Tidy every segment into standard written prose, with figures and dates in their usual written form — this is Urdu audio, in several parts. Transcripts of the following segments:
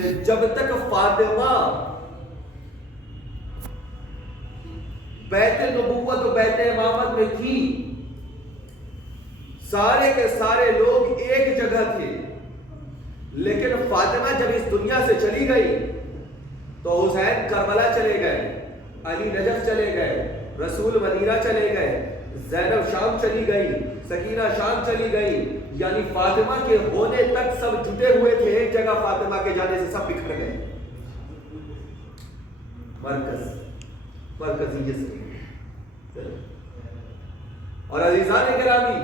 کہ جب تک فاطمہ بیت نبوت و بیت امامت میں تھی سارے کے سارے لوگ ایک جگہ تھے، لیکن فاطمہ جب اس دنیا سے چلی گئی تو حسین کربلا چلے گئے، علی نجف چلے گئے، رسول مدینہ چلے گئے، زینب شام چلی گئی، سکینہ شام چلی گئی، یعنی فاطمہ کے ہونے تک سب جٹے ہوئے تھے ایک جگہ، فاطمہ کے جانے سے سب بکھر گئے۔ مرکزیت سے۔ اور عزیزان گرامی،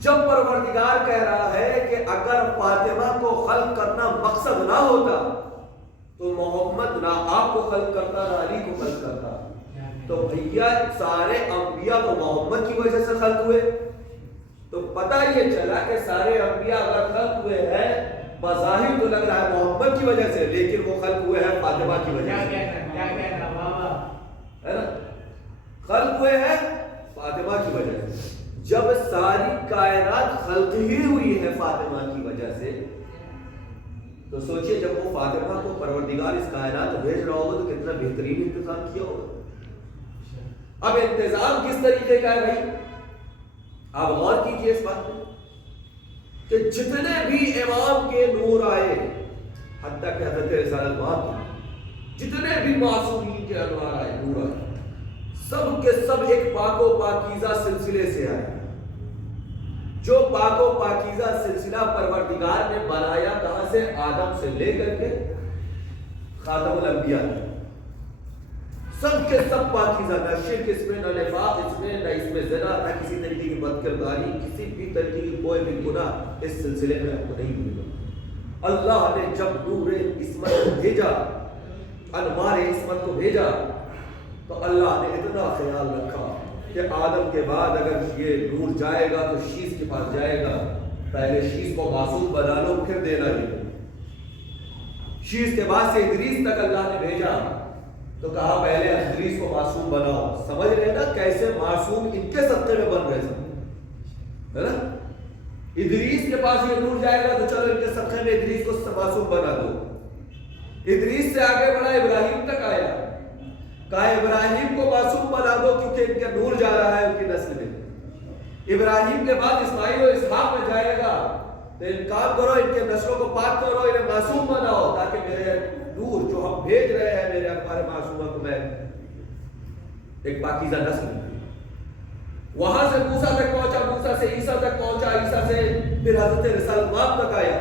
جب پروردگار کہہ رہا ہے کہ اگر فاطمہ کو خلق کرنا مقصد نہ ہوتا تو محمد نہ آپ کو خلق کرتا نہ علی کو خلق کرتا، تو بھیا سارے انبیاء تو محمد کی وجہ سے خلق ہوئے، تو پتہ یہ چلا کہ سارے انبیاء اگر خلق ہوئے ہیں بظاہر تو لگ رہا ہے محمد کی وجہ سے، لیکن وہ خلق ہوئے ہیں فاطمہ کی وجہ سے، ہے نا؟ خلق ہوئے ہیں فاطمہ کی وجہ سے۔ جب ساری کائنات خلق ہی ہوئی ہے فاطمہ کی وجہ سے، تو سوچئے جب وہ فاطمہ کو پروردگار اس کائنات بھیج رہا ہوگا تو کتنا بہترین انتظام کیا ہوگا۔ اب انتظام کس طریقے کا ہے بھائی؟ آپ غور کیجئے اس بات میں کہ جتنے بھی امام کے نور آئے، حتیٰ کہ حضرت رسالت بات کی، جتنے بھی معصومین کے انوار آئے، نور آئے، سب کے سب ایک پاک و پاکیزہ سلسلے سے آئے۔ جو پاک و پاکیزہ سلسلہ پروردگار نے بنایا کہاں سے؟ آدم سے لے کر کے خاتم الانبیاء تک، سب کے سب پاکیزہ، نہ شرک اس میں، نہ نفاق اس میں، نہ اس میں زنا، نہ کسی طریقے کی بدکرداری، کسی بھی طریقے کی کوئی بھی گناہ اس سلسلے میں آپ کو نہیں ملے گا۔ اللہ نے جب نور عصمت کو بھیجا، انوار عصمت کو بھیجا، تو اللہ نے اتنا خیال رکھا کہ آدم کے بعد اگر یہ نور جائے گا تو شیش کے پاس جائے گا، پہلے شیش کو معصوم بنا لو پھر دینا یہ۔ شیش کے بعد سے ادریس تک اللہ نے بھیجا تو کہا پہلے ادریس کو معصوم بناؤ۔ سمجھ رہے نا کیسے معصوم ان کے صدقے میں بن رہے سب، ہے نا؟ ادریس کے پاس یہ نور جائے گا تو چلو ان کے صدقے میں ادریس کو معصوم بنا دو۔ ادریس سے آگے بڑھا ابراہیم تک آیا، کہا ابراہیم کو معصوم بنا دو کیونکہ ان کا نور جا رہا ہے ان کی نسل میں۔ ابراہیم کے بعد اسماعیل و اسحاق میں جائے گا تو ان کام کرو، ان کے نسلوں کو پاک کرو، انہیں معصوم بناؤ تاکہ میرے نور جو ہم بھیج رہے ہیں میرے انوار معصومہ کو میں ایک پاکیزہ نسل میں۔ وہاں سے موسیٰ تک پہنچا، موسیٰ سے عیسیٰ تک پہنچا، عیسیٰ سے پھر حضرت رسالت تک آیا۔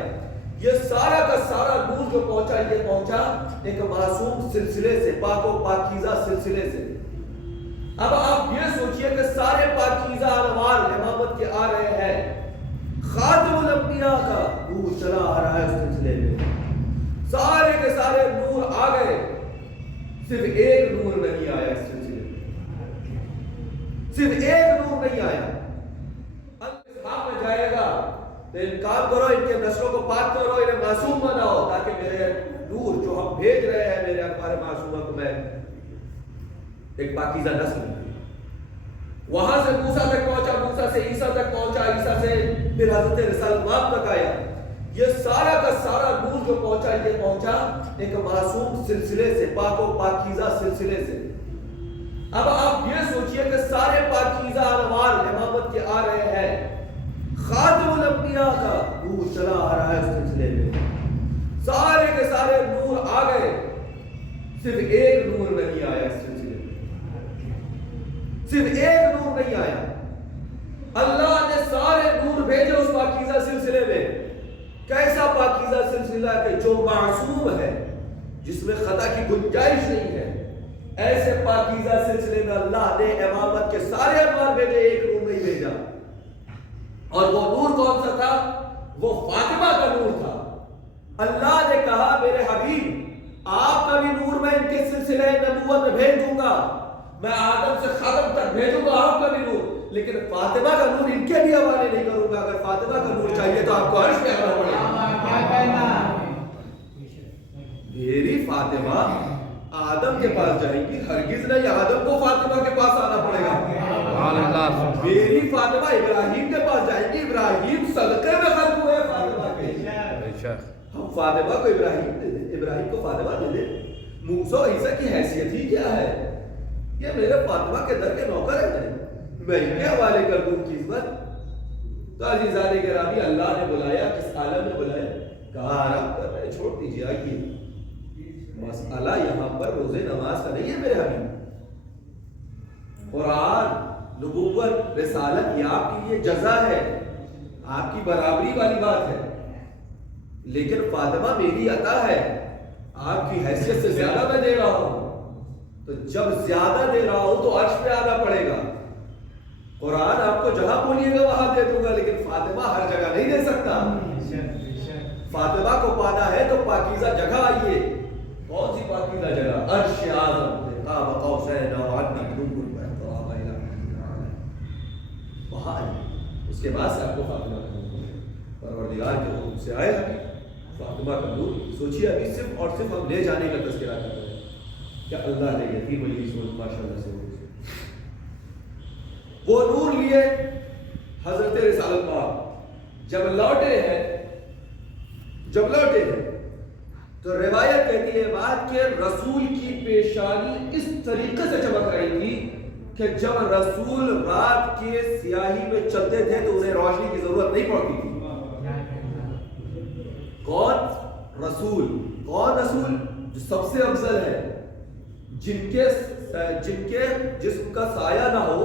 یہ سارا کا سارا نور جو پہنچا یہ پہنچا ایک معصوم سلسلے سے، پاک و پاکیزہ سلسلے سے۔ اب آپ یہ سوچئے کہ سارے پاکیزہ انوار امامت کے آ رہے ہیں، خاتم الانبیاء کا نور چلا آ رہا ہے اس سلسلے میں، سارے کے سارے نور آ گئے، صرف ایک نور نہیں آیا اس سلسلے میں، صرف ایک نور نہیں آیا۔ اسحاق میں جائے گا تو ان کام کرو، ان کے نسلوں کو پاک کرو، انہیں معصوم بناؤ تاکہ میرے نور جو ہم بھیج رہے ہیں میرے انوار معصومہ کو میں ایک پاکیزہ نسل میں۔ وہاں سے موسیٰ تک پہنچا، موسیٰ سے عیسیٰ تک پہنچا، عیسیٰ سے پھر حضرت رسالت تک آیا۔ یہ سارا کا سارا نور جو پہنچا یہ پہنچا ایک معصوم سلسلے سے، پاک و پاکیزہ سلسلے سے۔ اب آپ یہ سوچئے کہ سارے پاکیزہ انوار امامت کے آ رہے ہیں، خاتم الانبیاء کا نور چلا آ رہا ہے اس سلسلے میں، سارے کے سارے نور آ گئے، صرف ایک نور نہیں آیا اس سلسلے میں، صرف ایک نور نہیں آیا۔ اللہ نے سارے نور بھیجے اس پاکیزہ سلسلے میں۔ کیسا پاکیزہ سلسلہ کہ جو معصوم ہے، جس میں خطا کی گنجائش نہیں ہے، ایسے پاکیزہ سلسلے میں اللہ نے امامت کے سارے انوار بھیجے، ایک نور نہیں بھیجا۔ اور وہ نور کون سا تھا؟ وہ فاطمہ کا نور تھا۔ اللہ نے کہا میرے حبیب آپ کا بھی نور میں ان کے سلسلے نبوت میں بھیج دوں گا، میں آدم سے خاتم تک بھیجوں گا آپ کا بھی نور، لیکن فاطمہ کا نور ان کے بھی حوالے نہیں کروں گا۔ اگر فاطمہ کا نور چاہیے تو آپ کو عرش پہ آنا پڑے گا۔ میری فاطمہ آدم کے پاس جائیں گی، ہرگز نہیں آدم کو فاطمہ کے پاس آنا پڑے گا۔ میری فاطمہ ابراہیم کے پاس جائیں گی، ابراہیم صدقے میں خلق ہوئے فاطمہ کے۔ ہم فاطمہ کو ابراہیم دے دیں، ابراہیم کو فاطمہ دے دیں، موسیٰ و عیسیٰ کی حیثیت ہی کیا ہے؟ یہ میرے فاطمہ کے در کے نوکر ہے، میں ان کے حوالے کر دوں کی عزت۔ تو عزیزان گرامی، اللہ نے بلایا، کس عالم نے بلایا؟ کہا آرام کر رہے ہیں، چھوڑ دیجیے، آئیے۔ مسئلہ یہاں پر روزے نماز کا نہیں ہے میرے حبیب۔ قرآن، نبوت، رسالت یہ آپ کی یہ جزا ہے، آپ کی برابری والی بات ہے، لیکن فاطمہ میری عطا ہے، آپ کی حیثیت سے زیادہ میں دے رہا ہوں، تو جب زیادہ دے رہا ہوں تو عرش پہ آنا پڑے گا۔ قرآن آپ کو جہاں بولیے گا وہاں دے دوں گا، لیکن فاطمہ ہر جگہ نہیں دے سکتا۔ فاطمہ کو پانا ہے تو پاکیزہ جگہ آئیے۔ کون سی پاکیزہ جگہ؟ عرش اعظم، قاب قوسین او ادنی، وہاں آئیے، اس کے بعد سے آپ کو فاطمہ کا نور پروردگار کے حکم سے آئے فاطمہ کا نور۔ سوچیے ابھی صرف اور صرف ہم لے جانے کا تذکرہ کر رہے ہیں، کیا اللہ نے یتیم علی سورت ماشاء اللہ سے وہ نور لیے حضرت رسالت پاک جب لوٹے ہیں تو روایت کہتی ہے بات کہ رسول کی پیشانی اس طریقے سے چمک رہی تھی کہ جب رسول رات کے سیاہی میں چلتے تھے تو انہیں روشنی کی ضرورت نہیں پڑتی تھی۔ کون رسول جو سب سے افضل ہے، جن کے جسم کا سایہ نہ ہو،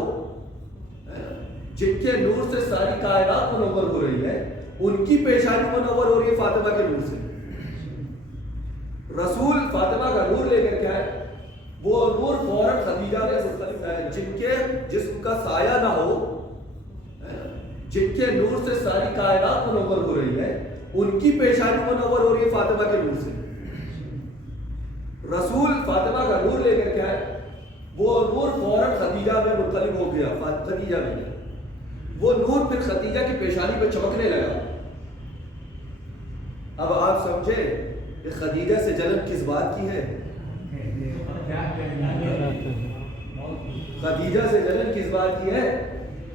جن کے نور سے ساری کائنات منور ہو رہی ہے، ان کی پیشانی منور ہو رہی ہے فاطمہ کے نور سے۔ رسول فاطمہ کا نور لے کر کے آئے، وہ نور فوراً خدیجہ میں جن کے جسم کا سایہ نہ ہو، جن کے نور سے ساری کائنات منور ہو رہی ہے، ان کی پیشانی منور ہو رہی ہے فاطمہ کے نور سے۔ رسول فاطمہ کا نور لے کر کے آئے، وہ نور فوراً خدیجہ میں منقلب ہو گیا، خدیجہ میں گیا، وہ نور پھر خدیجہ کی پیشانی پہ چمکنے لگا۔ اب آپ سمجھے کہ خدیجہ سے جلن کس بات کی ہے؟ خدیجہ سے جلن کس بات کی ہے؟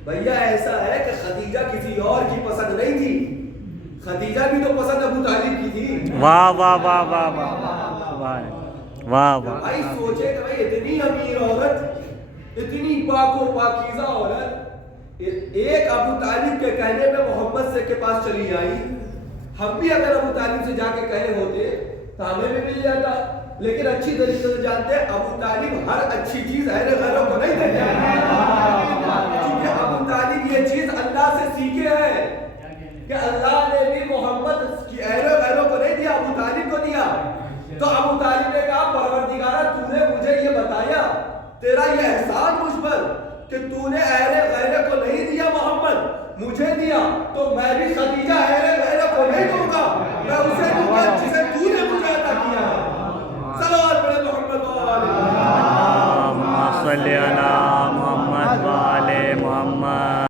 بھیا ایسا ہے کہ خدیجہ کسی اور کی پسند نہیں تھی، خدیجہ بھی تو پسند ابو طالب کی تھی۔ واہ واہ واہ واہ واہ واہ واہ واہ۔ بھائی سوچے کہ بھائی اتنی امیر عورت، اتنی پاک و پاکیزہ عورت، ایک ابو طالب کے کہنے پہ محمد سے کے پاس چلی آئی۔ ہم بھی اگر ابو طالب سے جا کے کہے ہوتے تو ہمیں بھی مل جاتا، لیکن اچھی طریقے سے جانتے ہیں ابو طالب ہر اچھی چیز اہل غیروں کو نہیں دیتے، کیونکہ ابو طالب یہ چیز اللہ سے سیکھے ہے کہ اللہ نے بھی محمد کی اہل غیروں کو نہیں دیا، ابو طالب کو دیا۔ تو ابو طالب نے کہا پروردگارہ تو نے مجھے یہ بتایا، تیرا یہ احسان مجھ پر کہ تو نے اہل غیرہ کو نہیں دیا محمد، مجھے دیا، تو میں بھی خدیجہ اہل